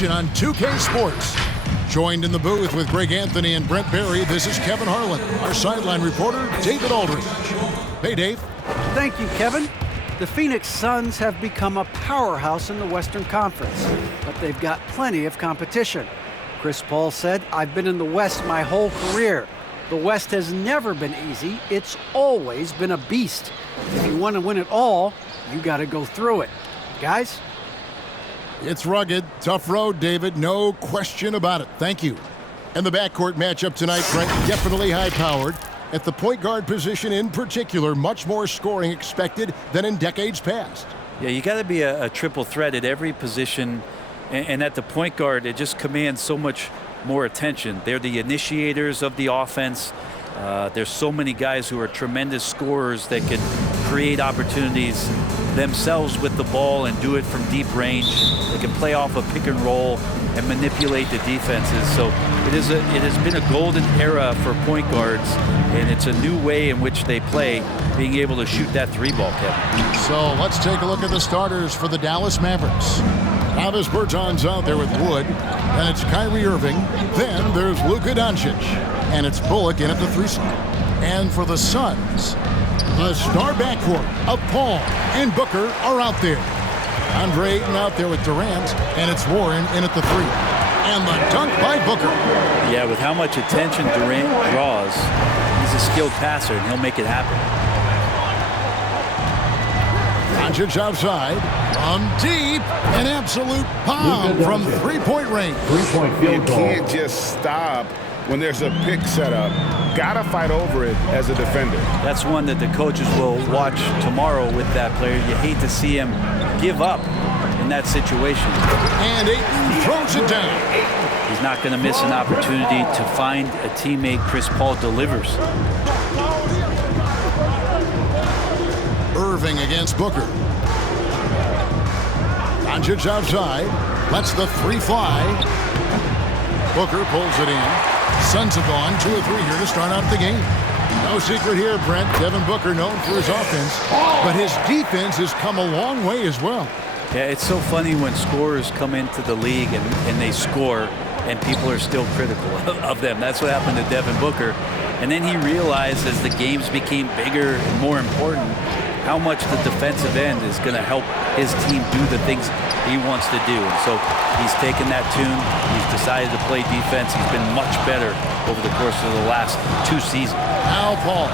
action on 2K Sports. Joined in the booth with Greg Anthony and Brent Barry, this is Kevin Harlan. Our sideline reporter, David Aldridge. Hey, Dave. Thank you, Kevin. The Phoenix Suns have become a powerhouse in the Western Conference, but they've got plenty of competition. Chris Paul said, "I've been in the West my whole career. The West has never been easy. It's always been a beast. If you want to win it all, you got to go through it." Guys? It's rugged, tough road, David. No question about it. Thank you. And the backcourt matchup tonight, Brent, definitely high-powered. At the point guard position in particular, much more scoring expected than in decades past. Yeah, you got to be a triple threat at every position. And at the point guard, it just commands so much more attention. They're the initiators of the offense. There's so many guys who are tremendous scorers that can create opportunities themselves with the ball and do it from deep range. They can play off a pick and roll and manipulate the defenses. So it has been a golden era for point guards, and it's a new way in which they play, being able to shoot that three ball, Kevin. So let's take a look at the starters for the Dallas Mavericks. Travis Berton's out there with Wood, and it's Kyrie Irving. Then there's Luka Doncic, and it's Bullock in at the 3 slot. And for the Suns, the star backcourt of Paul and Booker are out there. Andre Ayton out there with Durant, and it's Warren in at the 3. And the dunk by Booker. Yeah, with how much attention Durant draws, he's a skilled passer, and he'll make it happen. Doncic outside, from deep, an absolute bomb from three-point range. Three-point field goal. You can't just stop when there's a pick set up. Gotta fight over it as a defender. That's one that the coaches will watch tomorrow with that player. You hate to see him give up in that situation. And Ayton throws it down. He's not going to miss an opportunity to find a teammate. Chris Paul delivers. Irving against Booker. Doncic outside, lets the 3 fly. Booker pulls it in. Suns have gone 2 of 3 here to start out the game. No secret here, Brent. Devin Booker known for his offense, but his defense has come a long way as well. Yeah, it's so funny when scorers come into the league and they score, and people are still critical of them. That's what happened to Devin Booker. And then he realized as the games became bigger and more important, how much the defensive end is going to help his team do the things he wants to do. And so he's taken that tune. He's decided to play defense. He's been much better over the course of the last 2 seasons. Now Paul,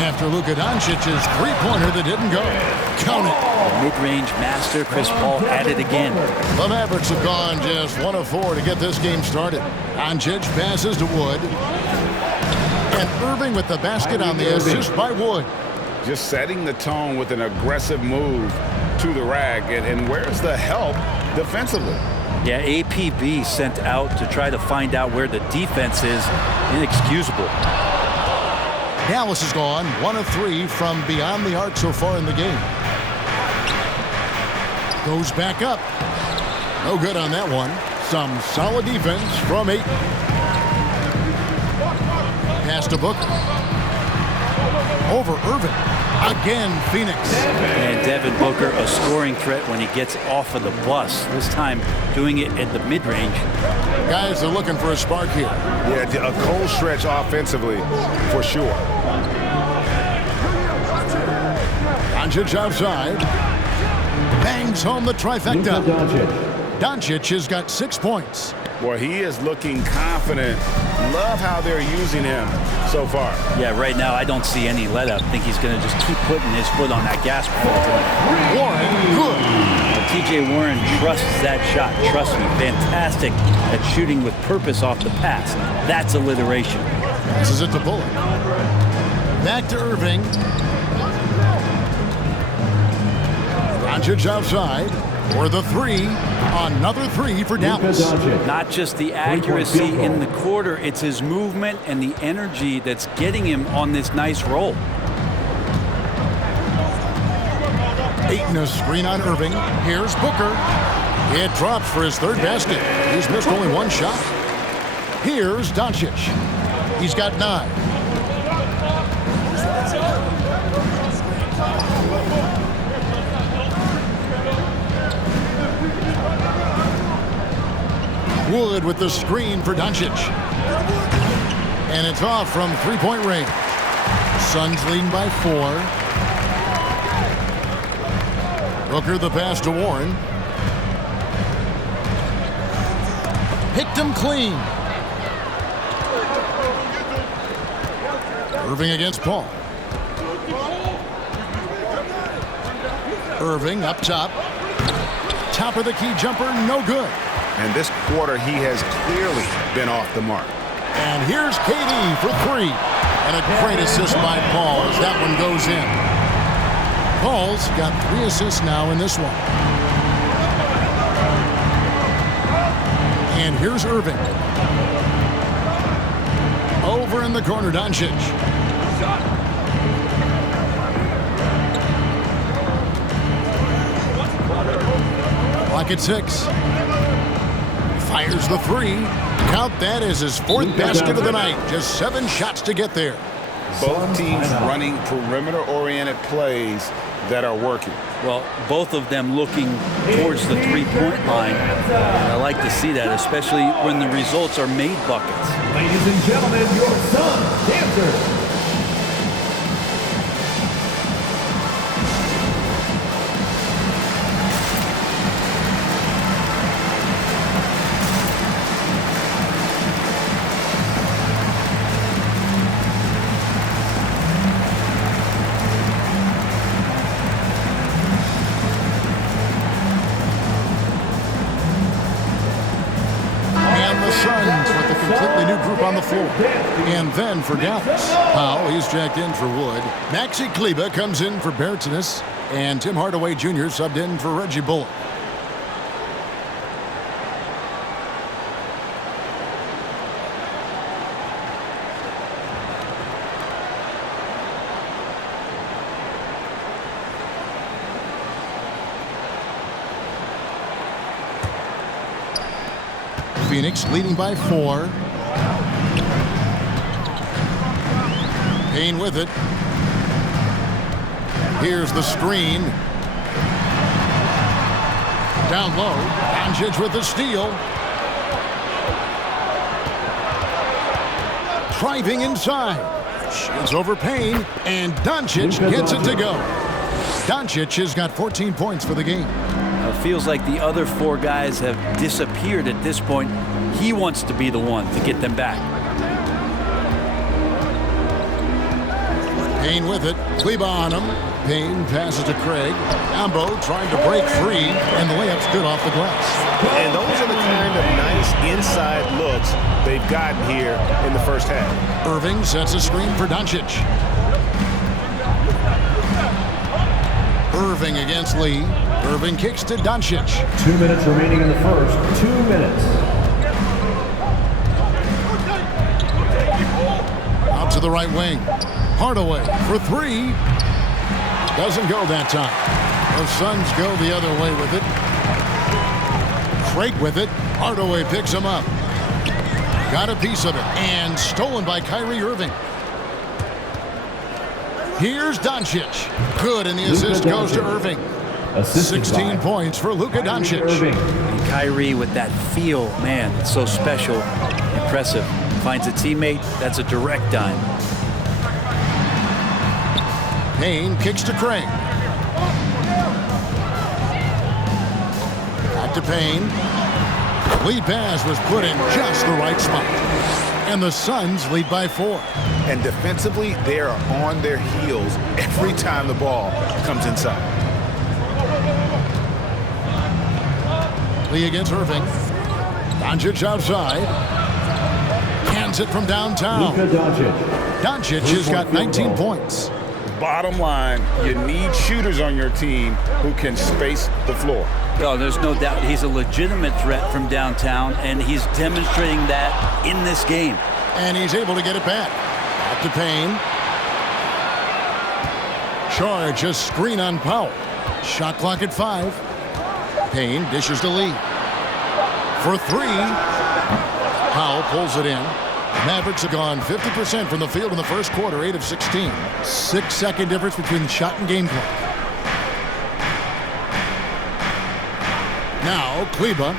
after Luka Doncic's three-pointer that didn't go. Count it. Mid-range master Chris Paul at it again. The Mavericks have gone just 1 of 4 to get this game started. Doncic passes to Wood. And Irving with the basket on the assist by Wood. Just setting the tone with an aggressive move to the rack. And where's the help defensively? Yeah, APB sent out to try to find out where the defense is. Inexcusable. Dallas has gone 1 of 3 from beyond the arc so far in the game. Goes back up. No good on that one. Some solid defense from Ayton. Pass to Booker. Over Irving. Again, Phoenix. And Devin Booker, a scoring threat when he gets off of the bus. This time doing it at the mid-range. Guys are looking for a spark here. Yeah, a cold stretch offensively, for sure. Doncic outside. Bangs home the trifecta. Doncic has got 6 points. Boy, he is looking confident. Love how they're using him so far. Yeah, right now I don't see any let up. I think he's going to just keep putting his foot on that gas pedal. Warren, good. TJ Warren trusts that shot. Trust me, fantastic at shooting with purpose off the pass. That's alliteration. Passes it to Bullock. Back to Irving. Doncic outside for the 3. Another 3 for Dallas. Not just the accuracy in the quarter, it's his movement and the energy that's getting him on this nice roll. Ayton a screen on Irving. Here's Booker. It drops for his 3rd basket. He's missed only 1 shot. Here's Doncic. He's got 9. Wood with the screen for Doncic. And it's off from three-point range. Suns leading by 4. Booker the pass to Warren. Picked him clean. Irving against Paul. Irving up top. Top of the key jumper, no good. And this quarter, he has clearly been off the mark. And here's KD for 3. And a great assist by Paul as that one goes in. Paul's got 3 assists now in this one. And here's Irving. Over in the corner, Doncic. Clock at 6. Fires the 3. Count that as his 4th basket of the night. Just 7 shots to get there. Both teams running perimeter-oriented plays that are working. Well, both of them looking towards the three-point line. And I like to see that, especially when the results are made buckets. Ladies and gentlemen, your SUNS dancers. On the floor. And then for Dallas, Powell, he's jacked in for Wood. Maxi Kleber comes in for Bertans. And Tim Hardaway Jr. subbed in for Reggie Bullock. Phoenix leading by 4. Payne with it. Here's the screen. Down low. Doncic with the steal. Driving inside. Shoots over Payne. And Doncic gets it to go. Doncic has got 14 points for the game. It feels like the other 4 guys have disappeared at this point. He wants to be the one to get them back. Payne with it. Kleber on him. Payne passes to Craig. Ambo trying to break free, and the layup's good off the glass. And those are the kind of nice inside looks they've gotten here in the first half. Irving sets a screen for Doncic. Irving against Lee. Irving kicks to Doncic. 2 minutes remaining in the first. 2 minutes. Out to the right wing. Hardaway for 3. Doesn't go that time. The Suns go the other way with it. Craig with it. Hardaway picks him up. Got a piece of it. And stolen by Kyrie Irving. Here's Doncic. Good, and the assist goes to Irving. 16 points for Luka Doncic. And Kyrie with that feel, man, it's so special. Impressive. Finds a teammate. That's a direct dime. Payne kicks to Craig. Back to Payne. Lead pass was put in just the right spot. And the Suns lead by 4. And defensively, they are on their heels every time the ball comes inside. Lee against Irving. Doncic outside. Hands it from downtown. Doncic has got 19 points. Bottom line, you need shooters on your team who can space the floor. Oh, there's no doubt he's a legitimate threat from downtown, and he's demonstrating that in this game. And he's able to get it back. Back to Payne. Charge, a screen on Powell. Shot clock at 5. Payne dishes to Lee. For 3. Powell pulls it in. Mavericks have gone 50% from the field in the first quarter, 8 of 16. 6-second difference between shot and game clock. Now, Kleber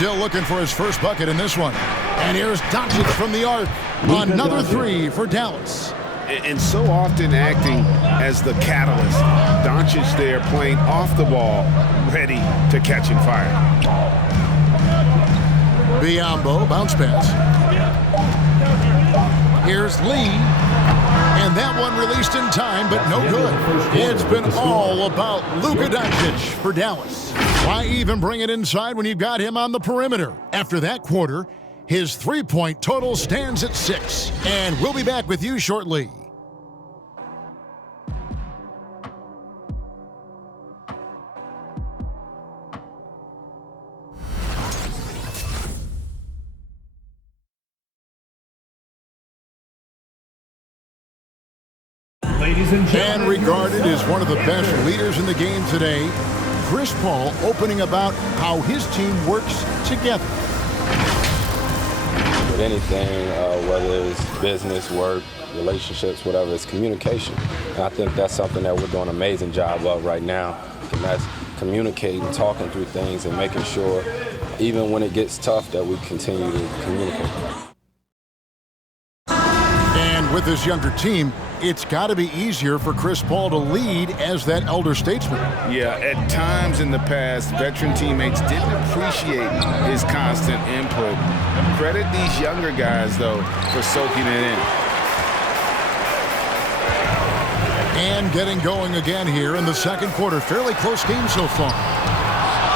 Still looking for his first bucket in this one. And here's Doncic from the arc. Another three for Dallas. And so often acting as the catalyst. Doncic there playing off the ball, ready to catching fire. Biyombo, bounce pass. Here's Lee. And that one released in time, but no good. It's been all about Luka Doncic for Dallas. Why even bring it inside when you've got him on the perimeter? After that quarter, his three-point total stands at 6. And we'll be back with you shortly. Ladies and gentlemen, And regarded as one of the best leaders in the game today, Chris Paul opening about how his team works together. With anything, whether it's business, work, relationships, whatever, it's communication. And I think that's something that we're doing an amazing job of right now. And that's communicating, talking through things, and making sure, even when it gets tough, that we continue to communicate. And with his younger team, it's got to be easier for Chris Paul to lead as that elder statesman. Yeah, at times in the past, veteran teammates didn't appreciate his constant input. Credit these younger guys, though, for soaking it in. And getting going again here in the second quarter. Fairly close game so far.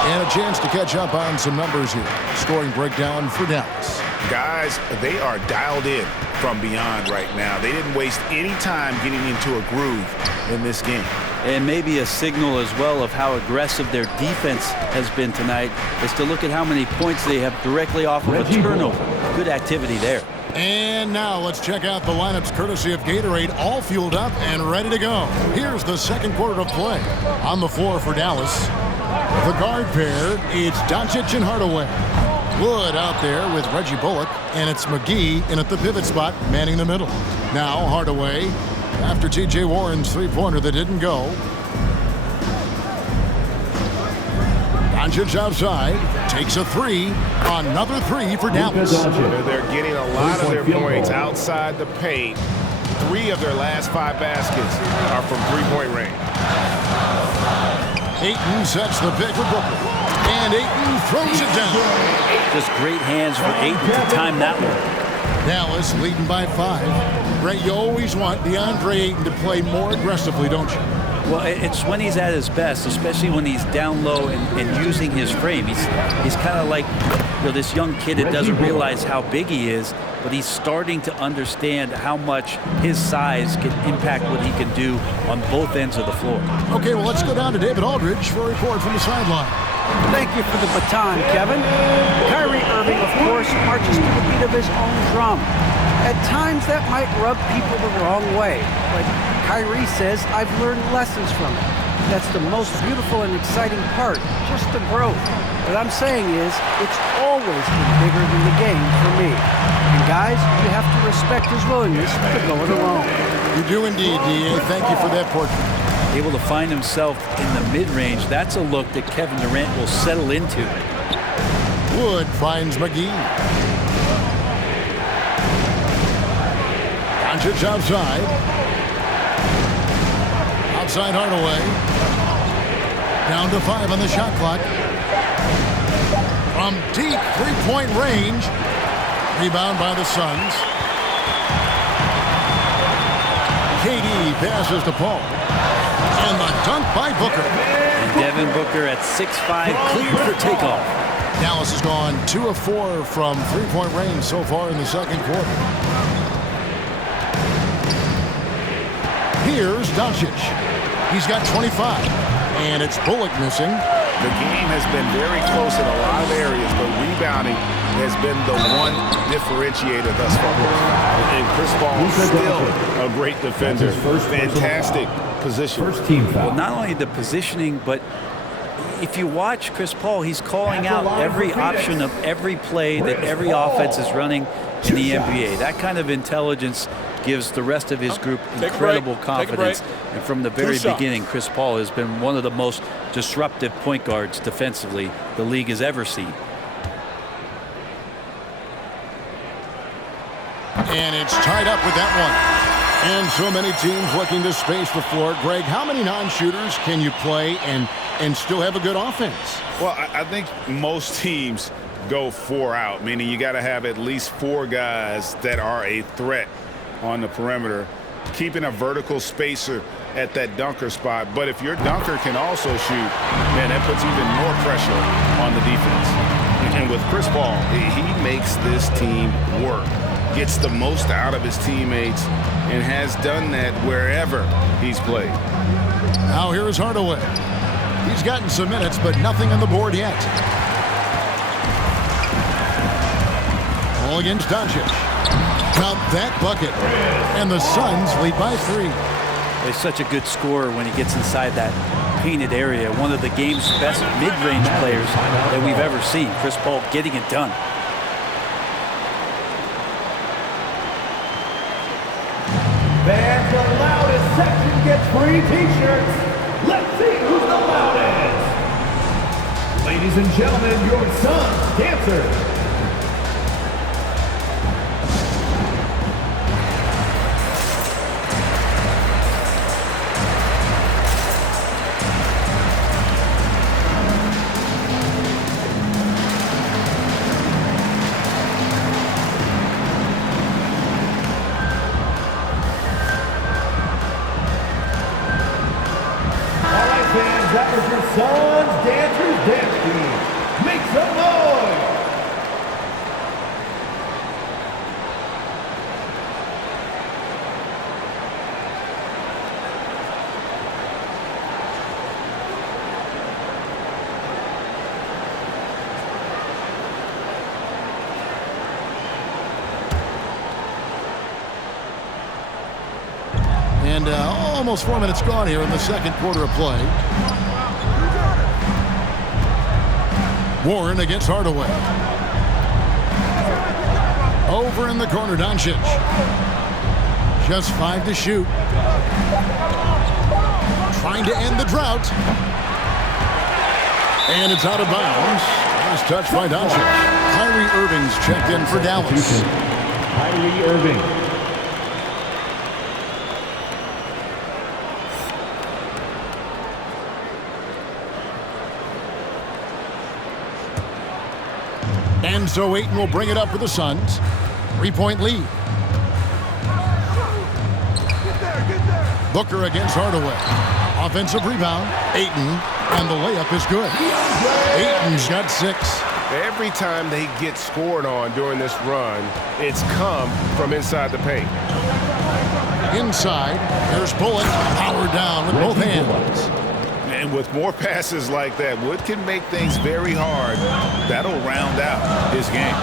And a chance to catch up on some numbers here. Scoring breakdown for Dallas. Guys, they are dialed in from beyond right now. They didn't waste any time getting into a groove in this game. And maybe a signal as well of how aggressive their defense has been tonight is to look at how many points they have directly off of a turnover. Good activity there. And now let's check out the lineups courtesy of Gatorade, all fueled up and ready to go. Here's the second quarter of play. On the floor for Dallas, the guard pair, it's Doncic and Hardaway. Wood out there with Reggie Bullock, and it's McGee in at the pivot spot, manning the middle. Now Hardaway, after T.J. Warren's three-pointer that didn't go. Doncic outside, takes a three. Another three for Dallas. They're getting a lot of their points outside the paint. 3 of their last 5 baskets are from three-point range. Ayton sets the pick for Booker. And Ayton throws it down. Just great hands for Ayton to time that one. Dallas leading by 5. Brett, you always want DeAndre Ayton to play more aggressively, don't you? Well, it's when he's at his best, especially when he's down low and using his frame. He's kind of like, you know, this young kid that doesn't realize how big he is, but he's starting to understand how much his size can impact what he can do on both ends of the floor. Okay, well, let's go down to David Aldridge for a report from the sideline. Thank you for the baton, Kevin. Kyrie Irving, of course, marches to the beat of his own drum. At times, that might rub people the wrong way, but Kyrie says, I've learned lessons from it. That's the most beautiful and exciting part, just the growth. What I'm saying is, it's always been bigger than the game for me. And guys, you have to respect his willingness to go it alone. You do indeed, D.A. Thank you for that portrait. Able to find himself in the mid-range. That's a look that Kevin Durant will settle into. Wood finds McGee. Doncic outside. Outside Hardaway. Down to 5 on the shot clock. From deep three-point range. Rebound by the Suns. KD passes to Paul. And the dunk by Booker. And Devin Booker at 6'5", cleared for takeoff. Dallas has gone 2 of 4 from three-point range so far in the second quarter. Here's Doncic. He's got 25. And it's Bullock missing. The game has been very close in a lot of areas, but rebounding has been the one differentiator thus far. And Chris Paul is still a great defender. Fantastic position. First team foul. Well, not only the positioning, but if you watch Chris Paul, he's calling out every option of every play that every offense is running in the NBA. That kind of intelligence gives the rest of his group incredible confidence. And from the very beginning, Chris Paul has been one of the most disruptive point guards defensively the league has ever seen. And it's tied up with that one. And so many teams looking to space the floor. Greg, how many non-shooters can you play and still have a good offense? Well, I think most teams go 4 out, meaning you got to have at least 4 guys that are a threat on the perimeter, keeping a vertical spacer at that dunker spot. But if your dunker can also shoot, man, that puts even more pressure on the defense. And with Chris Paul, he makes this team work, gets the most out of his teammates, and has done that wherever he's played. Now here is Hardaway. He's gotten some minutes, but nothing on the board yet. All against Doncic. Count that bucket. And the Suns lead by 3. He's such a good scorer when he gets inside that painted area. One of the game's best mid-range players that we've ever seen. Chris Paul getting it done. Fans, the loudest section gets free t-shirts. Let's see who's the loudest. Ladies and gentlemen, your Suns dancers. That was your Suns Dancers Dance Team. Make some noise! And almost 4 minutes gone here in the second quarter of play. Warren against Hardaway. Over in the corner, Doncic. Just 5 to shoot. Trying to end the drought. And it's out of bounds. Last touch by Doncic. Kyrie Irving's checked in for Dallas. Kyrie Irving. And so Ayton will bring it up for the Suns. 3-point lead. Booker against Hardaway. Offensive rebound. Ayton. And the layup is good. Ayton's got 6. Every time they get scored on during this run, it's come from inside the paint. Inside. There's Bullock. Powered down with both hands. And with more passes like that, Wood can make things very hard. That'll round out his game.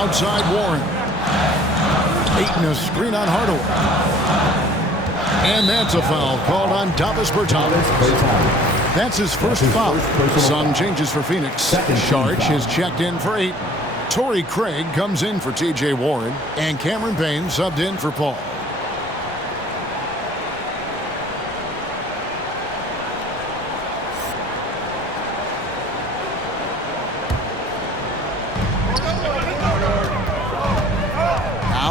Outside Warren. Ayton a screen on Hardaway. And that's a foul called on Davis Bertans. That's his first foul. Some changes for Phoenix. Sharch has checked in for Ayton. Torrey Craig comes in for T.J. Warren. And Cameron Payne subbed in for Paul.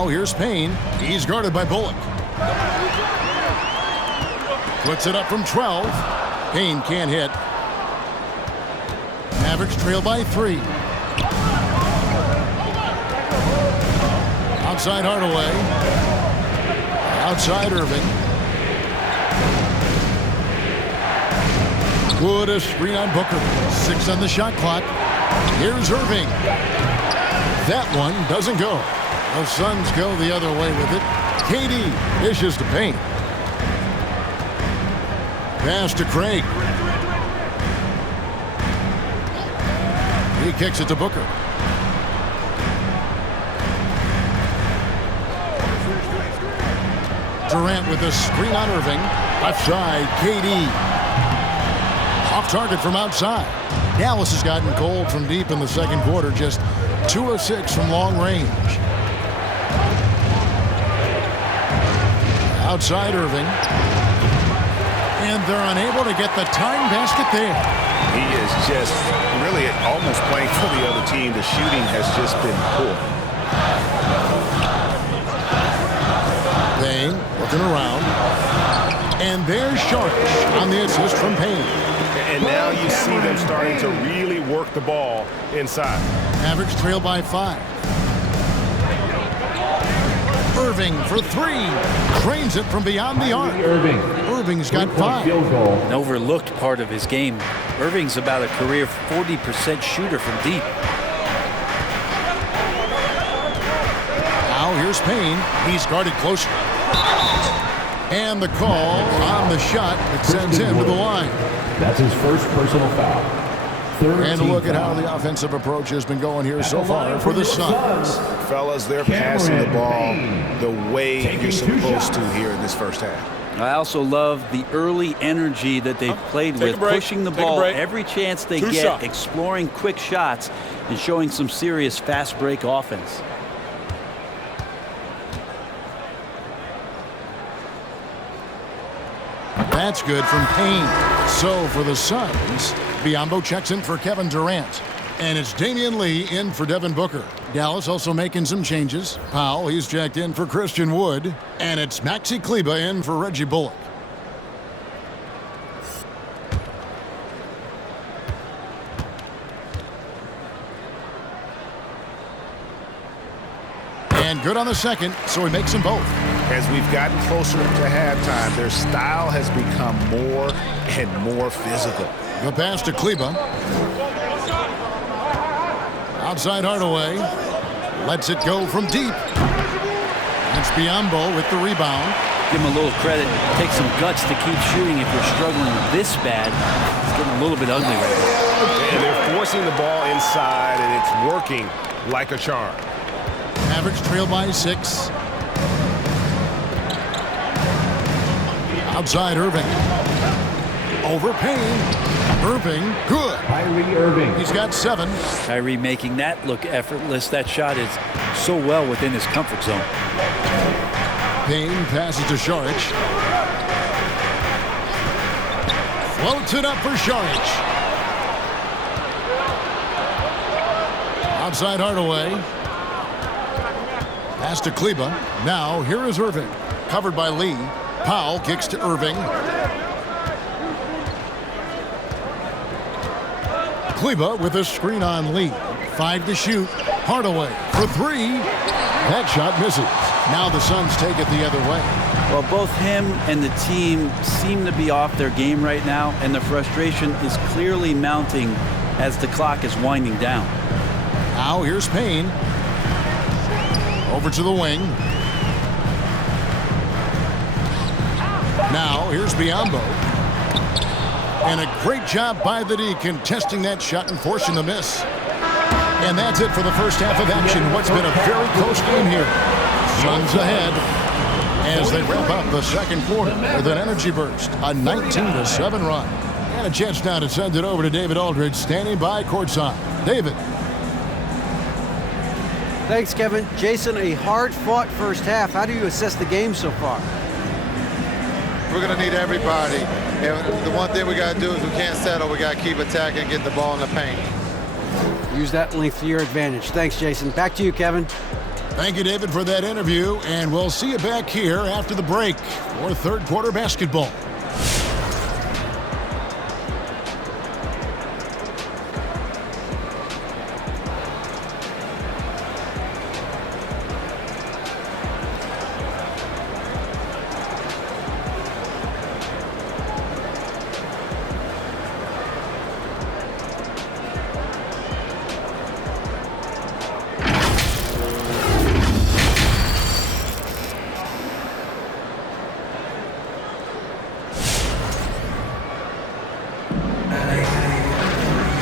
Here's Payne. He's guarded by Bullock. Puts it up from 12. Payne can't hit. Mavericks trail by 3. Outside Hardaway. Outside Irving. Wood a screen on Booker. 6 on the shot clock. Here's Irving. That one doesn't go. The Suns go the other way with it. KD dishes to Payne. Pass to Craig. He kicks it to Booker. Durant with a screen on Irving. Left side, KD. Off target from outside. Dallas has gotten cold from deep in the second quarter. Just 2 of 6 from long range. Outside Irving. And they're unable to get the time basket there. He is just really almost playing for the other team. The shooting has just been poor. Looking around. And there's Sharp on the assist from Payne. And now you see them starting to really work the ball inside. Mavericks trail by 5. Irving for 3. Cranes it from beyond the arc. Irving's got 5. An overlooked part of his game. Irving's about a career 40% shooter from deep. Now here's Payne. He's guarded closely. And the call on the shot that sends him to the line. That's his first personal foul. And look at how the offensive approach has been going here so far for the Suns. Fellas, they're passing the ball the way you're supposed to here in this first half. I also love the early energy that they've played with, pushing the ball every chance they get, exploring quick shots, and showing some serious fast break offense. That's good from Payne. So for the Suns, Biyombo checks in for Kevin Durant. And it's Damian Lee in for Devin Booker. Dallas also making some changes. Powell, he's checked in for Christian Wood. And it's Maxi Kleber in for Reggie Bullock. And good on the second, so he makes them both. As we've gotten closer to halftime, their style has become more and more physical. The pass to Kleber. Outside Hardaway. Lets it go from deep. It's Biyombo with the rebound. Give him a little credit. Take some guts to keep shooting if you're struggling this bad. It's getting a little bit ugly right now. And they're forcing the ball inside, and it's working like a charm. Mavericks trail by 6. Outside Irving. Over Payne. Irving, good. Kyrie Irving. He's got 7. Kyrie making that look effortless. That shot is so well within his comfort zone. Payne passes to Saric. Floats it up for Saric. Outside Hardaway. Pass to Kleber. Now here is Irving. Covered by Lee. Powell kicks to Irving. Kleber with a screen on Lee. 5 to shoot. Hardaway for 3. That shot misses. Now the Suns take it the other way. Well, both him and the team seem to be off their game right now, and the frustration is clearly mounting as the clock is winding down. Now here's Payne. Over to the wing. Now here's Biyombo. And a great job by the D contesting that shot and forcing the miss. And that's it for the first half of action. What's been a very close game here. Suns ahead as they wrap up the second quarter with an energy burst. A 19-7 run. And a chance now to send it over to David Aldridge standing by courtside. David. Thanks, Kevin. Jason, a hard-fought first half. How do you assess the game so far? We're going to need everybody. And the one thing we got to do is we can't settle. We got to keep attacking and get the ball in the paint. Use that length to your advantage. Thanks, Jason. Back to you, Kevin. Thank you, David, for that interview. And we'll see you back here after the break for third quarter basketball.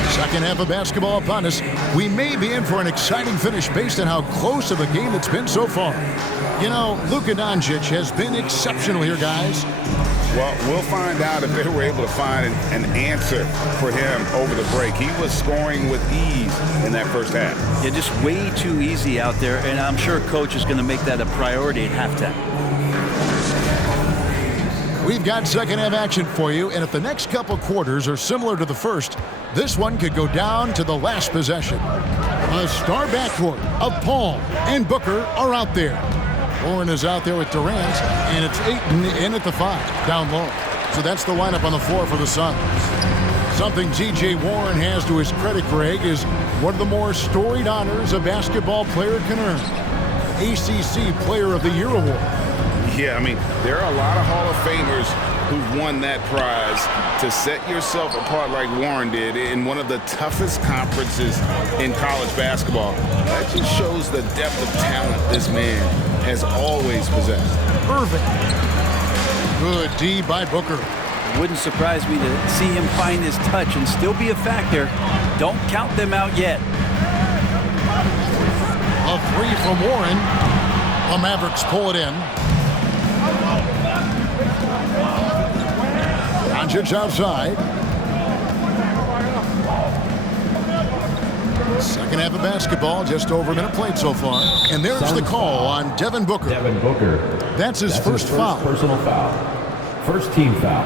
Second half of basketball upon us. We may be in for an exciting finish based on how close of a game it's been so far. You know, Luka Doncic has been exceptional here, guys. Well, we'll find out if they were able to find an answer for him over the break. He was scoring with ease in that first half. Yeah, just way too easy out there, and I'm sure Coach is going to make that a priority at halftime. We've got second half action for you, and if the next couple quarters are similar to the first, this one could go down to the last possession. A star backcourt of Paul and Booker are out there. Warren is out there with Durant, and it's Ayton in at the 5, down low. So that's the lineup on the floor for the Suns. Something T.J. Warren has to his credit, Greg, is one of the more storied honors a basketball player can earn. ACC Player of the Year award. Yeah, I mean, there are a lot of Hall of Famers who've won that prize. To set yourself apart like Warren did in one of the toughest conferences in college basketball, that just shows the depth of talent this man has always possessed. Irving. Good D by Booker. Wouldn't surprise me to see him find his touch and still be a factor. Don't count them out yet. A 3 from Warren. The Mavericks pull it in. Doncic outside. Second half of basketball, just over a minute played so far. And there's the call on Devin Booker. Devin Booker. That's his first foul. Personal foul. First team foul.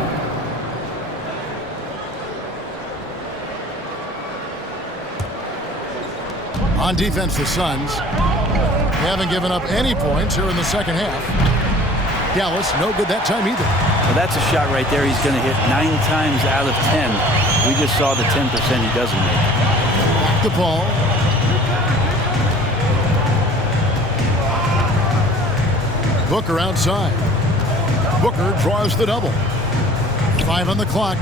On defense, the Suns haven't given up any points here in the second half. Dallas, no good that time either. Well, that's a shot right there. He's going to hit 9 times out of 10. We just saw the 10% he doesn't make. Back to Paul. Booker outside. Booker draws the double. 5 on the clock.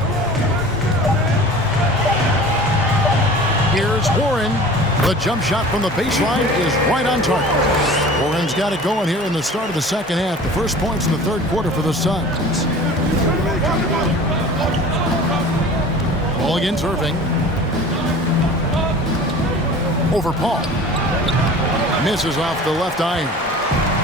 Here's Warren. The jump shot from the baseline is right on target. Warren's got it going here in the start of the second half. The first points in the third quarter for the Suns. Ball against Irving. Over Paul. Misses off the left iron.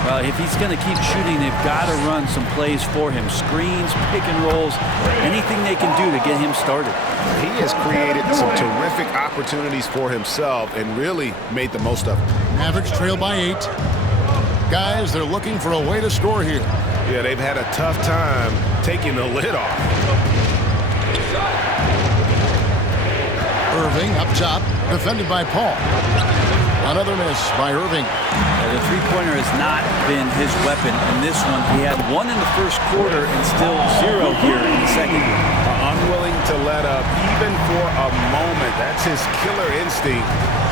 Well, if he's going to keep shooting, they've got to run some plays for him. Screens, pick and rolls, anything they can do to get him started. He has created some terrific opportunities for himself and really made the most of them. Mavericks trail by 8. Guys, they're looking for a way to score here. Yeah, they've had a tough time taking the lid off. Irving up top, defended by Paul. Another miss by Irving. The three-pointer has not been his weapon in this one. He had 1 in the first quarter and still 0 here in the second. Unwilling to let up even for a moment. That's his killer instinct,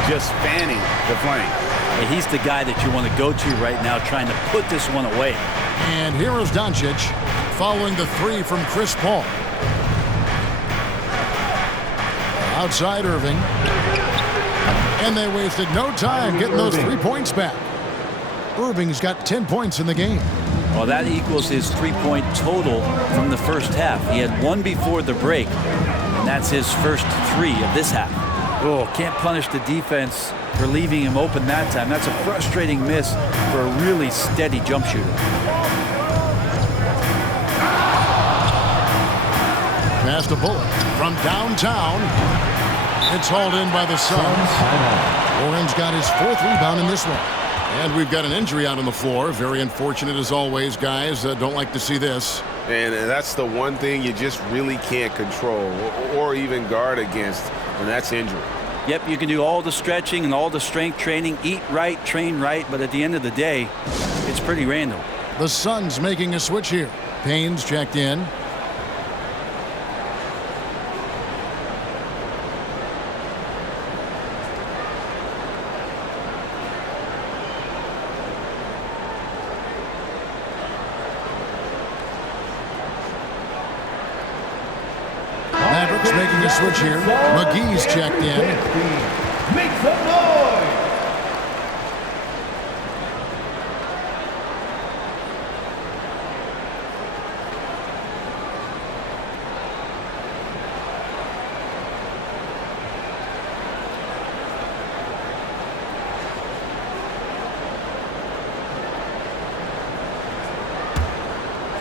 just fanning the flame. He's the guy that you want to go to right now, trying to put this one away. And here is Doncic following the 3 from Chris Paul. Outside Irving. And they wasted no time getting those 3 points back. Irving's got 10 points in the game. Well, that equals his 3-point total from the first half. He had 1 before the break, and that's his first 3 of this half. Oh, can't punish the defense for leaving him open that time. That's a frustrating miss for a really steady jump shooter. Pass to Bullock from downtown. It's hauled in by the Suns. Warren's got his 4th rebound in this one. And we've got an injury out on the floor. Very unfortunate as always, guys. Don't like to see this. And that's the one thing you just really can't control or even guard against, and that's injury. Yep, you can do all the stretching and all the strength training, eat right, train right, but at the end of the day, it's pretty random. The Suns making a switch here. Payne's checked in. Mavericks making a switch here. McGee's checked in. Make some noise!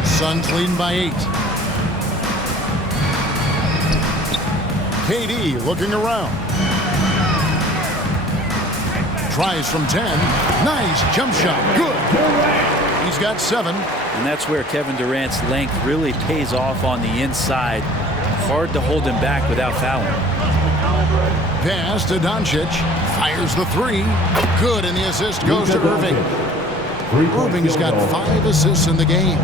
Suns leading by 8. KD looking around. Tries from 10. Nice jump shot. Good. He's got 7. And that's where Kevin Durant's length really pays off on the inside. Hard to hold him back without fouling. Pass to Doncic. Fires the 3. Good, and the assist goes to Irving. Irving's got 5 assists in the game.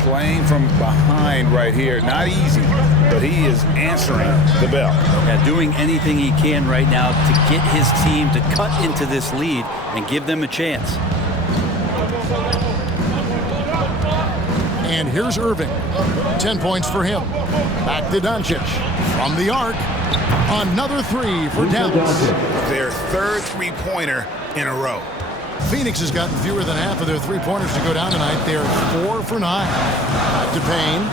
Playing from behind right here. Not easy, but he is answering the bell. Yeah, doing anything he can right now to get his team to cut into this lead and give them a chance. And here's Irving. 10 points for him. Back to Doncic. From the arc. Another 3 for Dallas. Their third three-pointer in a row. Phoenix has gotten fewer than half of their three-pointers to go down tonight. They're 4 for 9. Back to Payne.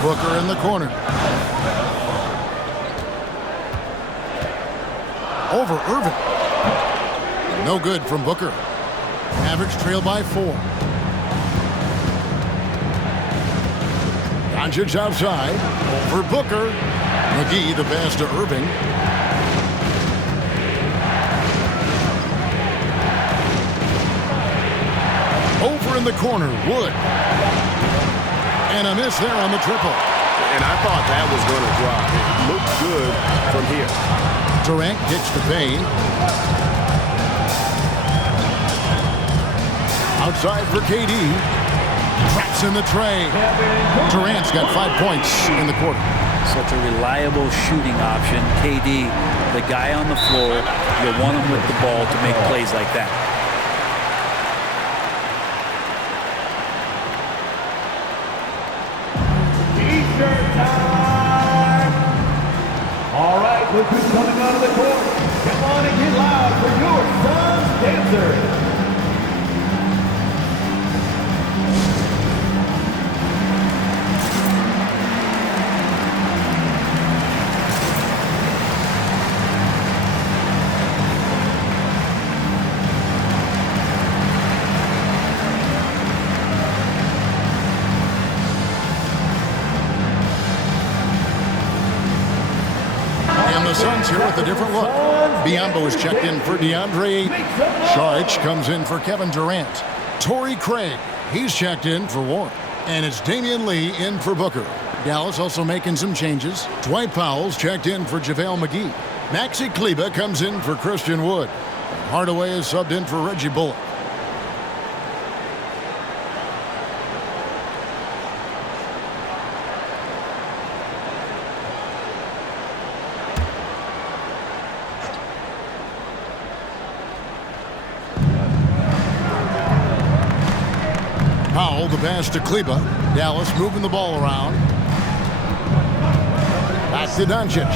Booker in the corner. Over Irving. No good from Booker. Mavericks trail by 4. Doncic outside. Over Booker. McGee the pass to Irving. Over in the corner, Wood. And a miss there on the triple. And I thought that was going to drop. It looked good from here. Durant kicks to Payne. Outside for KD. Traps in the tray. Durant's got 5 points in the quarter. Such a reliable shooting option. KD, the guy on the floor, you want him with the ball to make plays like that. T-shirt time! All right, look who's coming out of the court. Come on and get loud for your Suns dancers. The Suns here with a different look. Biyombo is checked in for DeAndre. Saric comes in for Kevin Durant. Torrey Craig, he's checked in for Warren. And it's Damian Lee in for Booker. Dallas also making some changes. Dwight Powell's checked in for JaVale McGee. Maxi Kleber comes in for Christian Wood. Hardaway is subbed in for Reggie Bullock. Powell, the pass to Kleber. Dallas moving the ball around. Back to Doncic.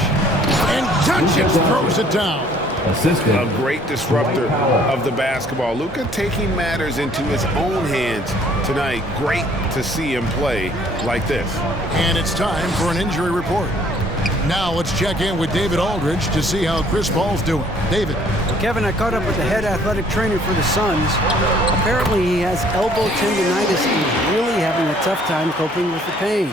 And Doncic throws it down. A great disruptor of the basketball. Luka taking matters into his own hands tonight. Great to see him play like this. And it's time for an injury report. Now let's check in with David Aldridge to see how Chris Paul's doing. David. Kevin, I caught up with the head athletic trainer for the Suns. Apparently he has elbow tendonitis and is really having a tough time coping with the pain.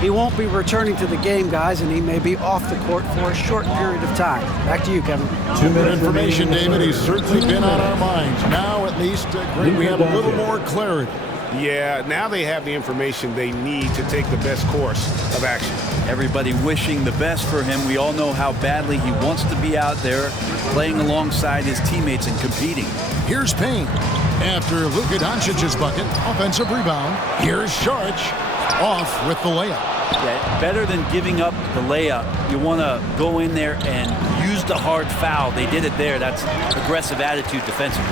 He won't be returning to the game, guys, and he may be off the court for a short period of time. Back to you, Kevin. 2 minute information, David. He's certainly been on our minds. Now, at least, great, we have a little more clarity. Yeah, now they have the information they need to take the best course of action. Everybody wishing the best for him. We all know how badly he wants to be out there playing alongside his teammates and competing. Here's Payne. After Luka Doncic's bucket, offensive rebound. Here's Saric off with the layup. Yeah, better than giving up the layup, you want to go in there and use the hard foul. They did it there. That's aggressive attitude defensively.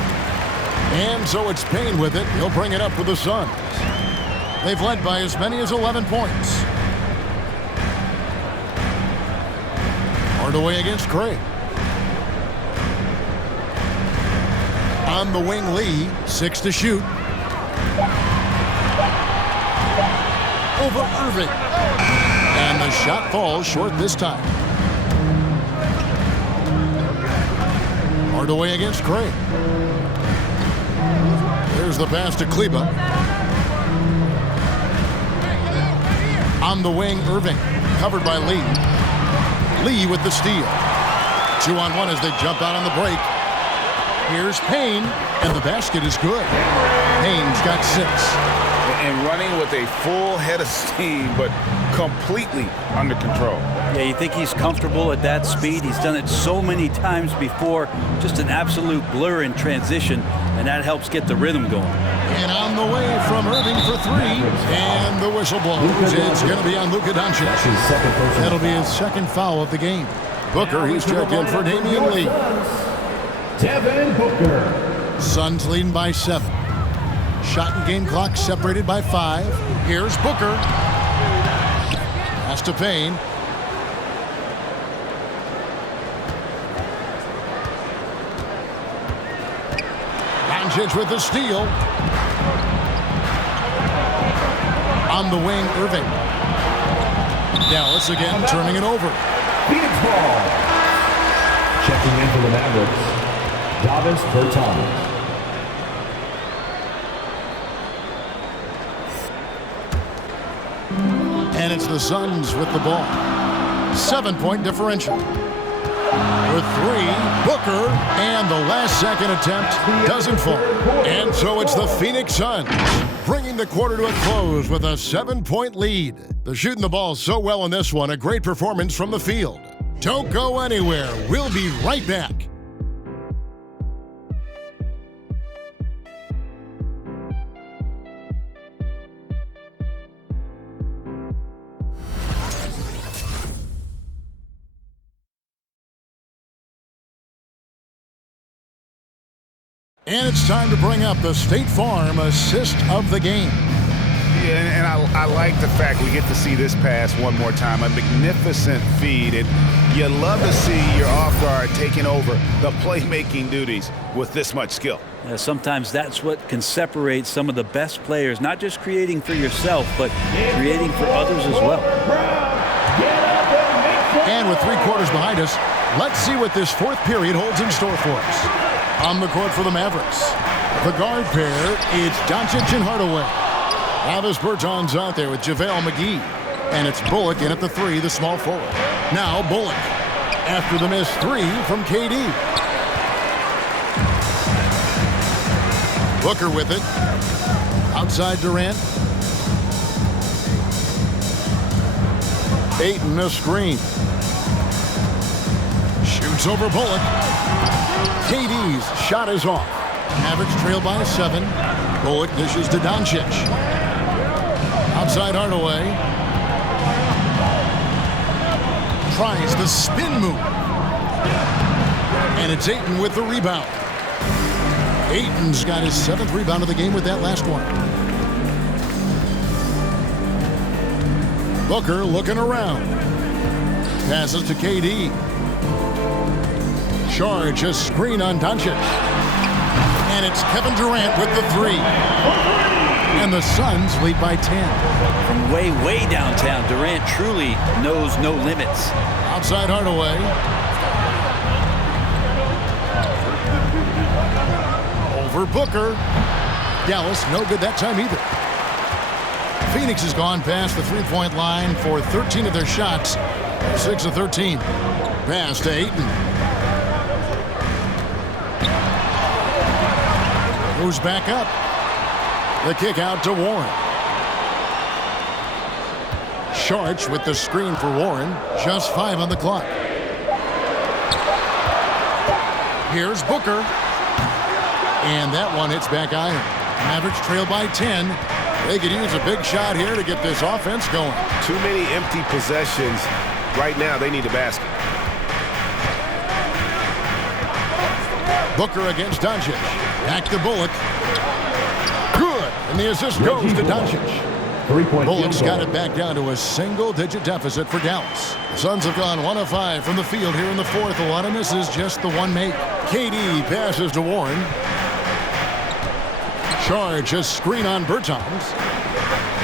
And so it's Payne with it. He'll bring it up for the Suns. They've led by as many as 11 points. Hardaway against Craig. On the wing, Lee. 6 to shoot. Over Irving. And the shot falls short this time. Hardaway against Craig. There's the pass to Kleber. On the wing, Irving. Covered by Lee. Lee with the steal. 2-on-1 as they jump out on the break. Here's Payne, and the basket is good. Payne's got 6. and running with a full head of steam, but completely under control. Yeah, you think he's comfortable at that speed. He's done it so many times before. Just an absolute blur in transition, and that helps get the rhythm going. And on the way from Irving for three, and the whistle blows. It's going to be on Luka Doncic. That'll be his second foul of the game. Booker, he's checked in for Damian Lee. Devin Booker. Suns leading by 7. Shot and game clock separated by 5. Here's Booker. Pass to Payne. Doncic with the steal. On the wing, Irving. Dallas again turning it over. Phoenix ball. Checking in for the Mavericks, Davis Bertans. And it's the Suns with the ball. 7-point differential. With 3, Booker, and the last-second attempt doesn't fall. And so it's the Phoenix Suns bringing the quarter to a close with a 7-point lead. They're shooting the ball so well in this one, a great performance from the field. Don't go anywhere. We'll be right back. And it's time to bring up the State Farm assist of the game. Yeah, and I like the fact we get to see this pass one more time. A magnificent feed. And you love to see your off guard taking over the playmaking duties with this much skill. Yeah, sometimes that's what can separate some of the best players, not just creating for yourself, but creating for others as well. And with 3 quarters behind us, let's see what this 4th period holds in store for us. On the court for the Mavericks, the guard pair, it's Doncic and Hardaway. Davis Bertans out there with JaVale McGee. And it's Bullock in at the 3, the small forward. Now Bullock after the missed 3 from KD. Booker with it. Outside Durant. Ayton a screen. Shoots over Bullock. KD's shot is off. Mavericks trail by 7. Bullock dishes to Doncic. Outside Hardaway. Tries the spin move. And it's Ayton with the rebound. Ayton's got his 7th rebound of the game with that last one. Booker looking around. Passes to KD. Charge a screen on Doncic. And it's Kevin Durant with the 3. And the Suns lead by 10. From way, way downtown, Durant truly knows no limits. Outside Hardaway. Over Booker. Dallas no good that time either. Phoenix has gone past the 3-point line for 13 of their shots. 6 of 13. Pass to Ayton. Moves back up. The kick out to Warren. Sharch with the screen for Warren. Just 5 on the clock. Here's Booker. And that one hits back iron. Mavericks trail by 10. They could use a big shot here to get this offense going. Too many empty possessions. Right now, they need a basket. Booker against Doncic. Back to Bullock. Good. And the assist goes to Doncic. Bullock's got it back down to a single-digit deficit for Dallas. The Suns have gone 1 of 5 from the field here in the 4th. A lot of misses, just the 1 make. KD passes to Warren. Charge a screen on Bertans.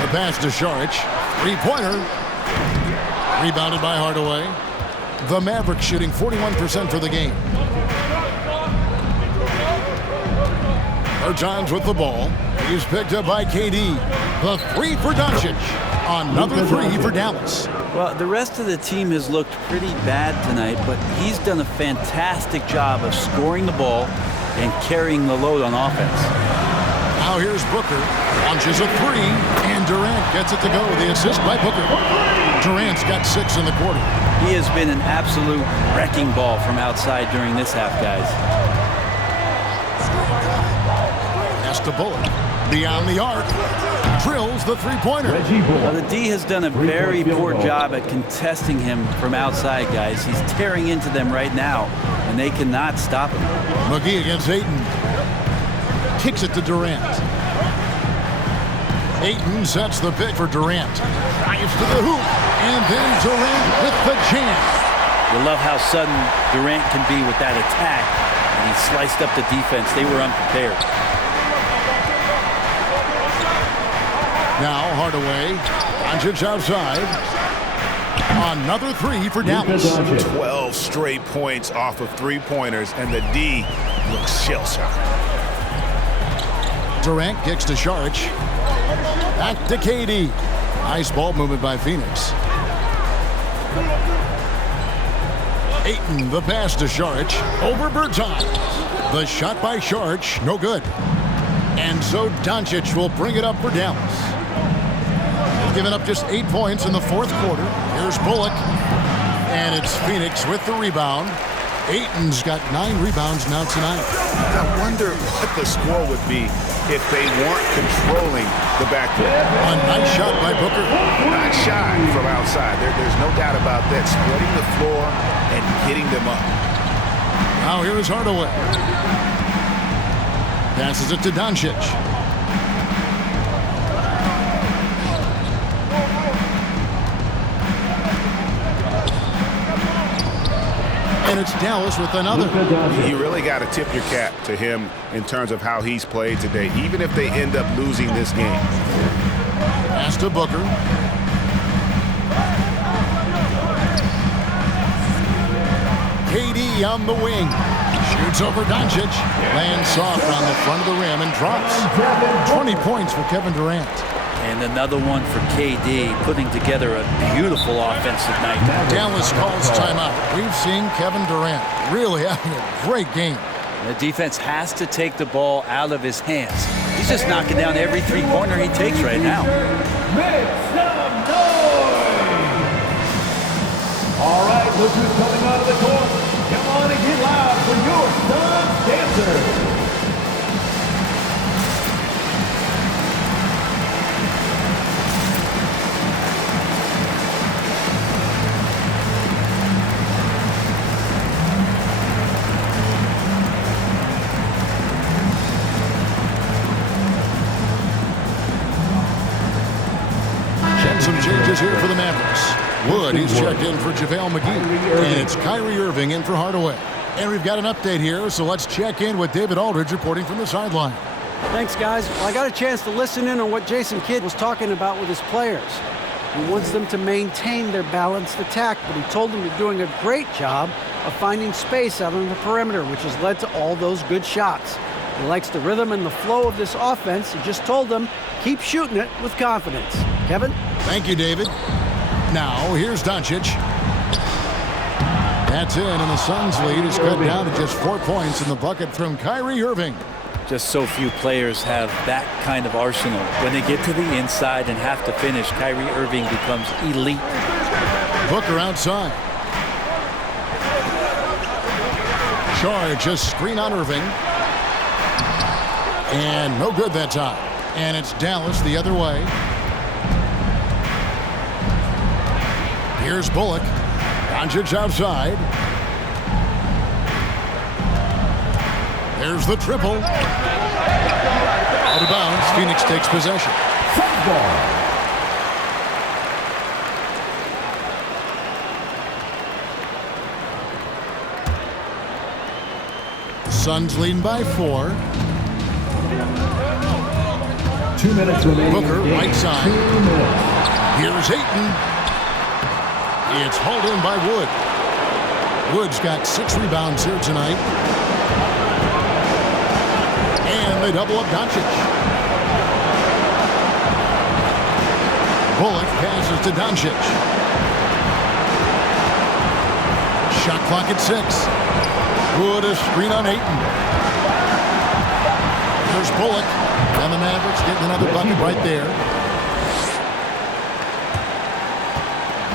The pass to Charge. 3-pointer. Rebounded by Hardaway. The Mavericks shooting 41% for the game. Bertans with the ball. He's picked up by KD. The 3 for Doncic. Another 3 for Dallas. Well, the rest of the team has looked pretty bad tonight, but he's done a fantastic job of scoring the ball and carrying the load on offense. Out Now here's Booker. Launches a three, and Durant gets it to go. The assist by Booker. Durant's got 6 in the quarter. He has been an absolute wrecking ball from outside during this half, guys. Pass to Bullock. Beyond the arc. Drills the three-pointer. Well, the D has done a very poor job at contesting him from outside, guys. He's tearing into them right now, and they cannot stop him. McGee against Ayton. Kicks it to Durant. Ayton sets the pick for Durant. Drives to the hoop, and then Durant with the jam. You love how sudden Durant can be with that attack, and he sliced up the defense. They were unprepared. Now Hardaway. Doncic outside. Another three for Dallas. 12 straight points off of three-pointers, and the D looks shell-shocked. Durant kicks to Saric. Back to KD. Nice ball movement by Phoenix. Ayton, the pass to Saric. Over Bertans. The shot by Saric, no good. And so Doncic will bring it up for Dallas. They've given up just 8 points in the fourth quarter. Here's Bullock. And it's Phoenix with the rebound. Ayton's got 9 rebounds now tonight. I wonder what the score would be if they weren't controlling the backcourt. A nice shot by Booker. Not shy from outside. There's no doubt about that. Spreading the floor and getting them up. Now here is Hardaway. Passes it to Doncic. And it's Dallas with another. You really got to tip your cap to him in terms of how he's played today, even if they end up losing this game. Pass to Booker. KD on the wing. Shoots over Doncic. Lands soft on the front of the rim and drops. 20 points for Kevin Durant. And another one for KD, putting together a beautiful offensive night. Dallas calls timeout. We've seen Kevin Durant really having a great game. The defense has to take the ball out of his hands. He's just knocking down every three-pointer he takes right now. Make some noise! All right, look who's coming out of the court. Come on and get loud for your Suns dancers. Some changes here for the Mavericks. Wood, he's checked in for JaVale McGee. And it's Kyrie Irving in for Hardaway. And we've got an update here, so let's check in with David Aldridge reporting from the sideline. Thanks, guys. Well, I got a chance to listen in on what Jason Kidd was talking about with his players. He wants them to maintain their balanced attack, but he told them they're doing a great job of finding space out on the perimeter, which has led to all those good shots. He likes the rhythm and the flow of this offense. He just told them, keep shooting it with confidence. Kevin? Thank you, David. Now, here's Doncic. That's in, and the Suns' lead is cut down to just 4 points in the bucket from Kyrie Irving. Just so few players have that kind of arsenal. When they get to the inside and have to finish, Kyrie Irving becomes elite. Booker outside. Charge, a screen on Irving. And no good that time. And it's Dallas the other way. Here's Bullock. Doncic outside. There's the triple. Out of bounds. Phoenix takes possession. Suns leading by 4. 2 minutes remaining. Booker, right side. Here's Ayton. It's hauled in by Wood. Wood's got 6 rebounds here tonight. And they double up Doncic. Bullock passes to Doncic. Shot clock at 6. Wood, a screen on Ayton. There's Bullock, and the Mavericks getting another bucket right there.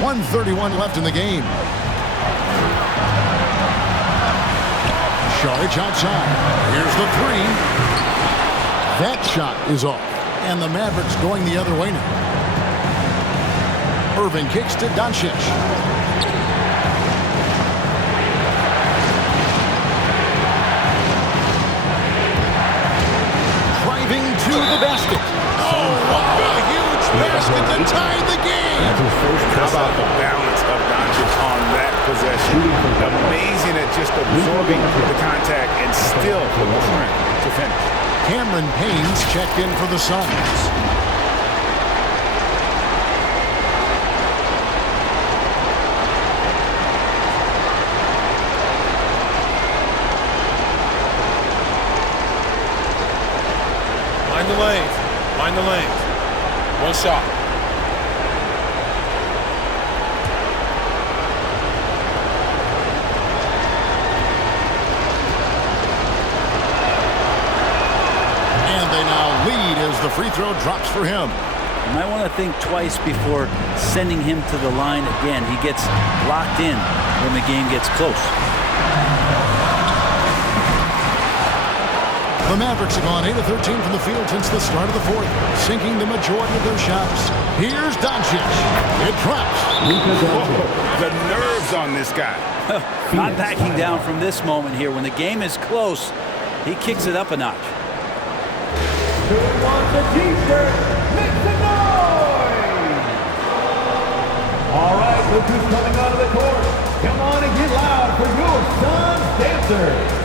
1:31 left in the game. Sharge outside. Here's the three. That shot is off, and the Mavericks going the other way now. Irving kicks to Doncic. Driving to the basket. Oh, what a huge basket to tie the game. How about the balance of Doncic on that possession? Amazing at just absorbing the contact and still with the strength to finish. Cameron Payne's checked in for the Suns. Mind the lanes. Mind the lanes. One shot. The free throw drops for him. You might want to think twice before sending him to the line again. He gets locked in when the game gets close. The Mavericks have gone 8 of 13 from the field since the start of the fourth, sinking the majority of their shots. Here's Doncic. It drops. The nerves on this guy. Not backing down from this moment here. When the game is close, he kicks it up a notch. Who wants a t-shirt? Make some noise! All right, look who's coming out of the court. Come on and get loud for your Suns dancers.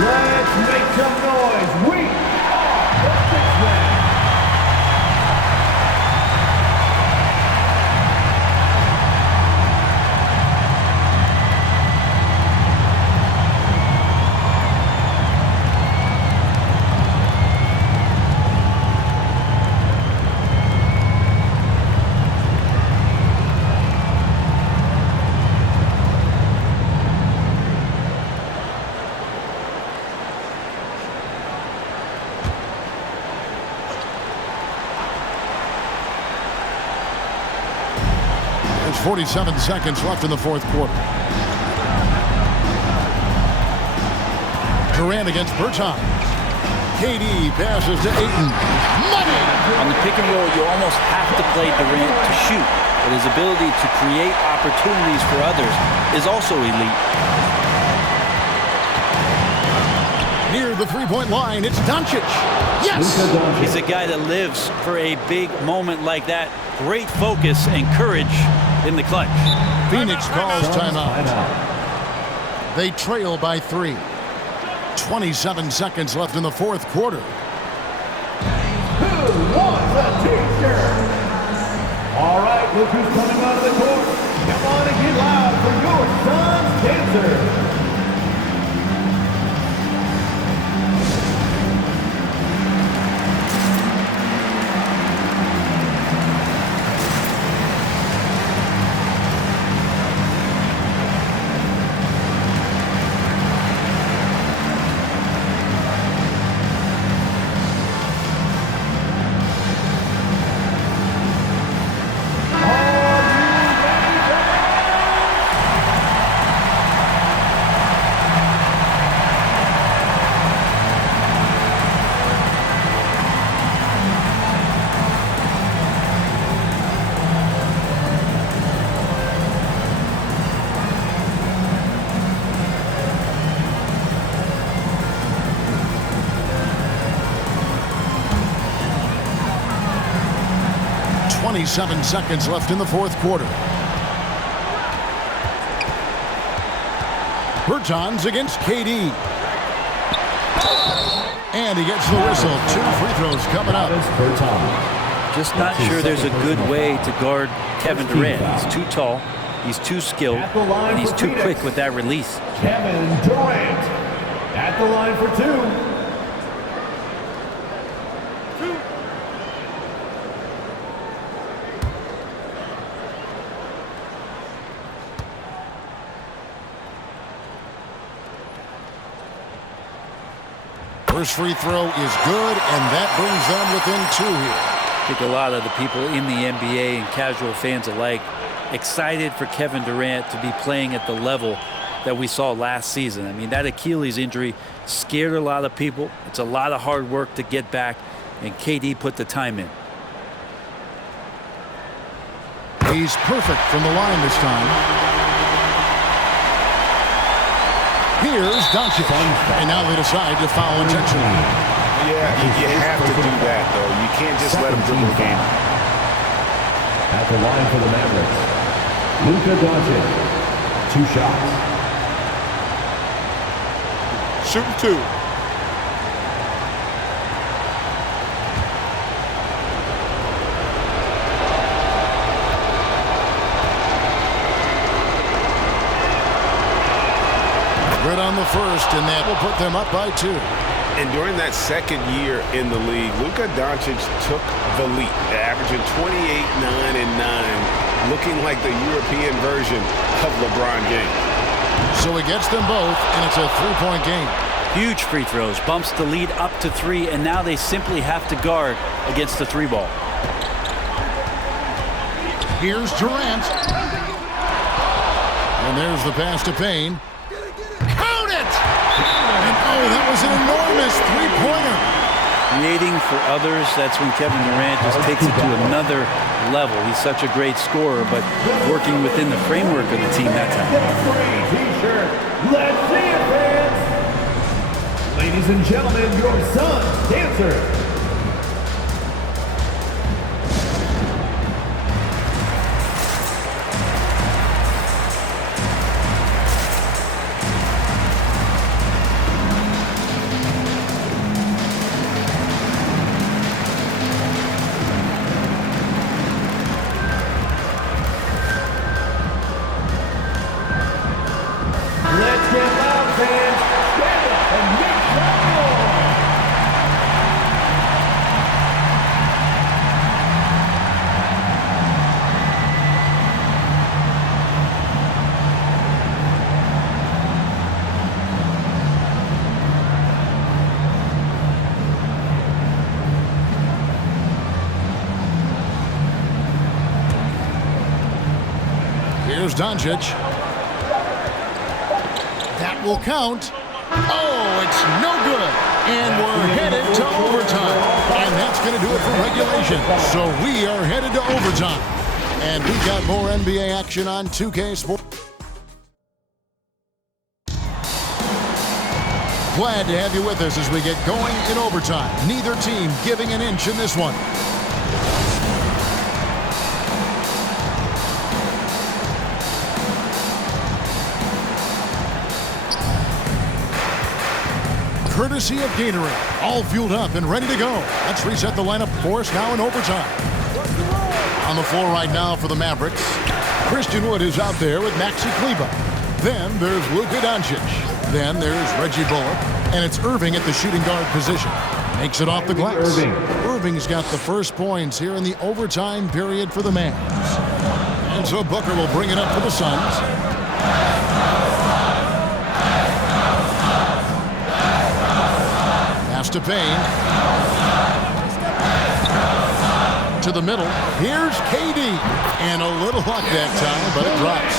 Let's make some noise. We are the Six Men. There's 47 seconds left in the fourth quarter. Durant against Bertans. KD passes to Ayton. Money! On the pick and roll, you almost have to play Durant to shoot, but his ability to create opportunities for others is also elite. Near the three-point line, it's Doncic. Yes! He's a guy that lives for a big moment like that. Great focus and courage in the clutch. Phoenix calls timeout. They trail by 3. 27 seconds left in the fourth quarter. Who wants a t-shirt? All right, look who's coming out of the court. Come on and get loud for your Suns dancers. Seven seconds left in the fourth quarter. Bertans against KD. And he gets the whistle. 2 free throws coming up. Just not sure there's a good way to guard Kevin Durant. He's too tall. He's too skilled, At the line and he's for too Phoenix, quick with that release. Kevin Durant. At the line for 2. First free throw is good, and that brings them within 2 here. I think a lot of the people in the NBA and casual fans alike excited for Kevin Durant to be playing at the level that we saw last season. I mean, that Achilles injury scared a lot of people. It's a lot of hard work to get back, and KD put the time in. He's perfect from the line this time. Here's Doncic, and now they decide to foul intentionally. Yeah, you have to do that, though. You can't just let him dribble the game. At the line for the Mavericks, Luka Doncic. 2 shots. Shooting 2. Good on the first, and that will put them up by 2. And during that second year in the league, Luka Doncic took the lead, averaging 28, 9, and 9, looking like the European version of LeBron James. So he gets them both, and it's a 3-point game. Huge free throws, bumps the lead up to 3, and now they simply have to guard against the 3 ball. Here's Durant. And there's the pass to Payne. Count it! And oh, that was an enormous 3-pointer. Creating for others, that's when Kevin Durant just takes it to another level. He's such a great scorer, but working within the framework of the team that time. Get a free t-shirt. Let's see it, fans. Ladies and gentlemen, your SUNS dancer. Here's Doncic. That will count. Oh, it's no good. And we're headed to overtime. And that's going to do it for regulation. So we are headed to overtime. And we got more NBA action on 2K Sports. Glad to have you with us as we get going in overtime. Neither team giving an inch in this one. Courtesy of Gatorade, all fueled up and ready to go. Let's reset the lineup for us now in overtime. On the floor right now for the Mavericks, Christian Wood is out there with Maxi Kleber. Then there's Luka Doncic. Then there's Reggie Miller, and it's Irving at the shooting guard position. Makes it off the glass. Irving's got the first points here in the overtime period for the Mavs. And so Booker will bring it up for the Suns. Pass to Payne. To the middle. Here's KD. And a little luck that time, but it drops.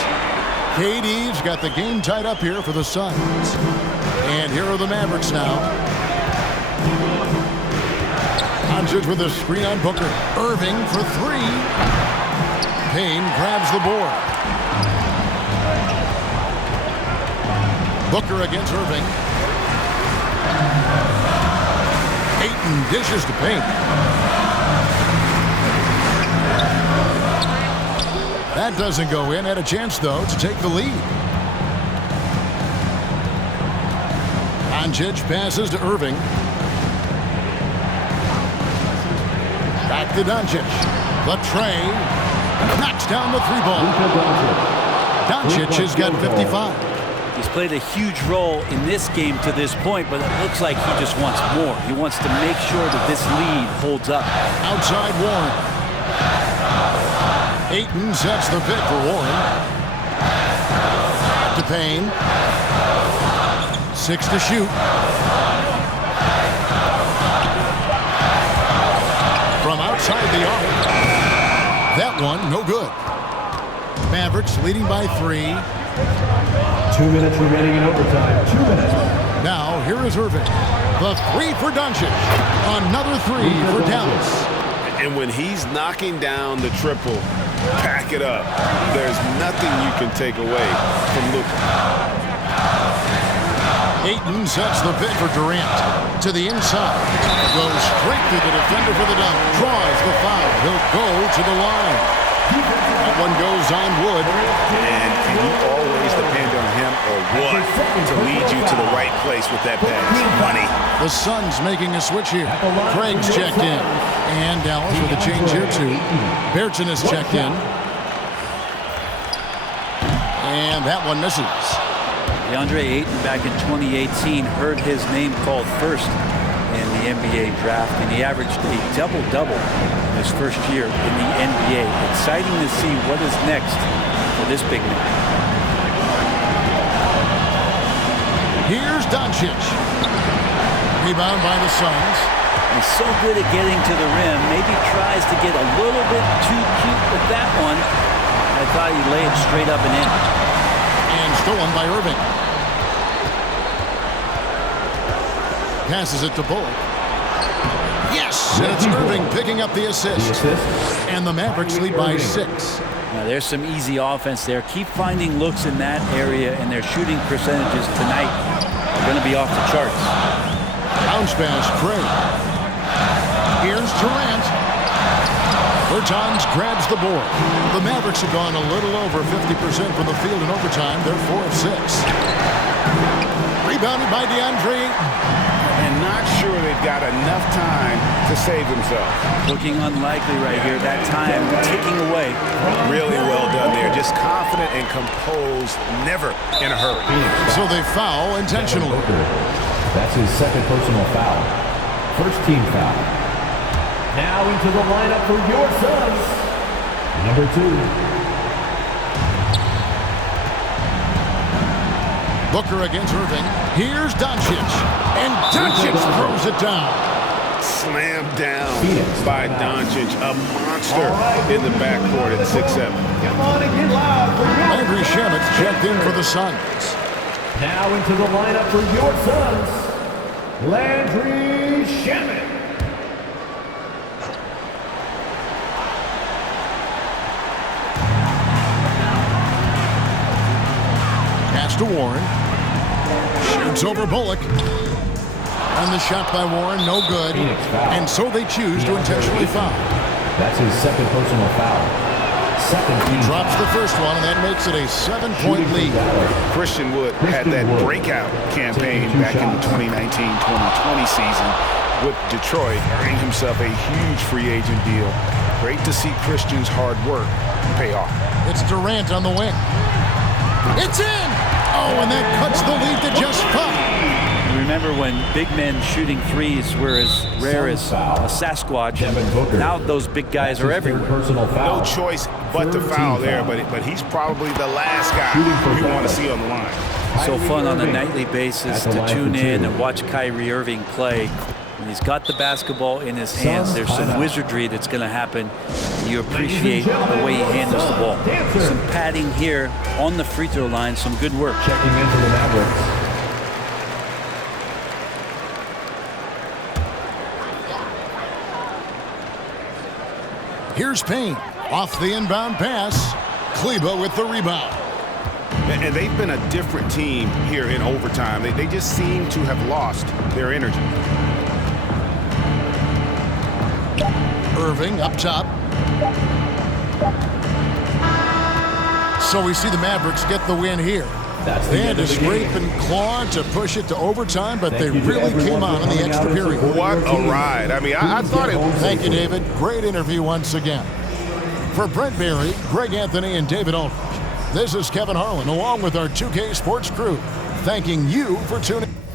KD's got the game tied up here for the Suns. And here are the Mavericks now. Doncic with a screen on Booker. Irving for 3. Payne grabs the board. Booker against Irving. Ayton dishes to Payne. That doesn't go in. Had a chance, though, to take the lead. Doncic passes to Irving. Back to Doncic. The tray. Knocks down the 3 ball. Doncic has got 55. He's played a huge role in this game to this point, but it looks like he just wants more. He wants to make sure that this lead holds up. Outside Warren. Ayton sets the pick for Warren. To Payne. 6 to shoot. From outside the arc. That one, no good. Mavericks leading by 3. 2 minutes remaining in overtime. 2 minutes. Now, here is Irving. The 3 for Doncic. Another 3 for Dallas. And when he's knocking down the triple, pack it up. There's nothing you can take away from Luka. Ayton sets the pick for Durant. To the inside. Goes straight to the defender for the dunk. Draws the foul. He'll go to the line. That one goes on Wood. And can you always depend on him or what to lead you to the right place with that pass? Money. The Suns making a switch here. Craig's checked in. And Dallas with a change here too. Bertson has checked in. And that one misses. DeAndre Ayton back in 2018 heard his name called first in the NBA draft, and he averaged a double-double in his first year in the NBA. Exciting to see what is next for this big man. Here's Doncic. Rebound by the Suns. He's so good at getting to the rim. Maybe tries to get a little bit too cute with that one. I thought he'd lay it straight up and in. And stolen by Irving. Passes it to Bullock. Yes! And it's Irving picking up the assist. And the Mavericks lead by 6. Now there's some easy offense there. Keep finding looks in that area, and their shooting percentages tonight are going to be off the charts. Bounce pass, Craig. Here's Durant. Bertans grabs the board. The Mavericks have gone a little over 50% from the field in overtime. They're 4 of 6. Rebounded by DeAndre Ayton. And not sure they've got enough time to save themselves. Looking unlikely right here. That time ticking away. Really well done there. Just confident and composed, never in a hurry. So they foul intentionally. That's his second personal foul. First team foul. Now into the lineup for your Suns. Number 2. Booker against Irving. Here's Doncic. And Doncic throws it down. Slammed down by Doncic. A monster in the backcourt at 6'7". Come on and get loud for your Landry Shamet checked in for the Suns. Now into the lineup for your Suns. Landry Shamet. Pass to Warren. Shoots over Bullock. And the shot by Warren, no good. And so they choose to intentionally foul. That's his second personal foul. He drops the first one, and that makes it a 7-point lead. Christian Wood had that breakout campaign back in the 2019-2020 season with Detroit, earning himself a huge free agent deal. Great to see Christian's hard work pay off. It's Durant on the wing. It's in! Oh, and that cuts the lead to just 5. Remember when big men shooting threes were as rare as a Sasquatch? Now those big guys are everywhere. No choice but to foul there, but he's probably the last guy we want to see on the line. So fun on a nightly basis to tune in and watch Kyrie Irving play. When he's got the basketball in his hands, there's some wizardry that's going to happen. You appreciate the way he handles the ball. Some padding here on the free throw line, some good work. Checking into the Mavericks. Here's Payne. Off the inbound pass. Kleba with the rebound. And they've been a different team here in overtime. They just seem to have lost their energy. Irving up top. So we see the Mavericks get the win here. They had to scrape and claw to push it to overtime, but they really came on in the extra period. What a ride. I mean, I thought it was... Thank you, David. Great interview once again. For Brent Berry, Greg Anthony, and David Aldridge, This is Kevin Harlan along with our 2K Sports crew, thanking you for tuning in.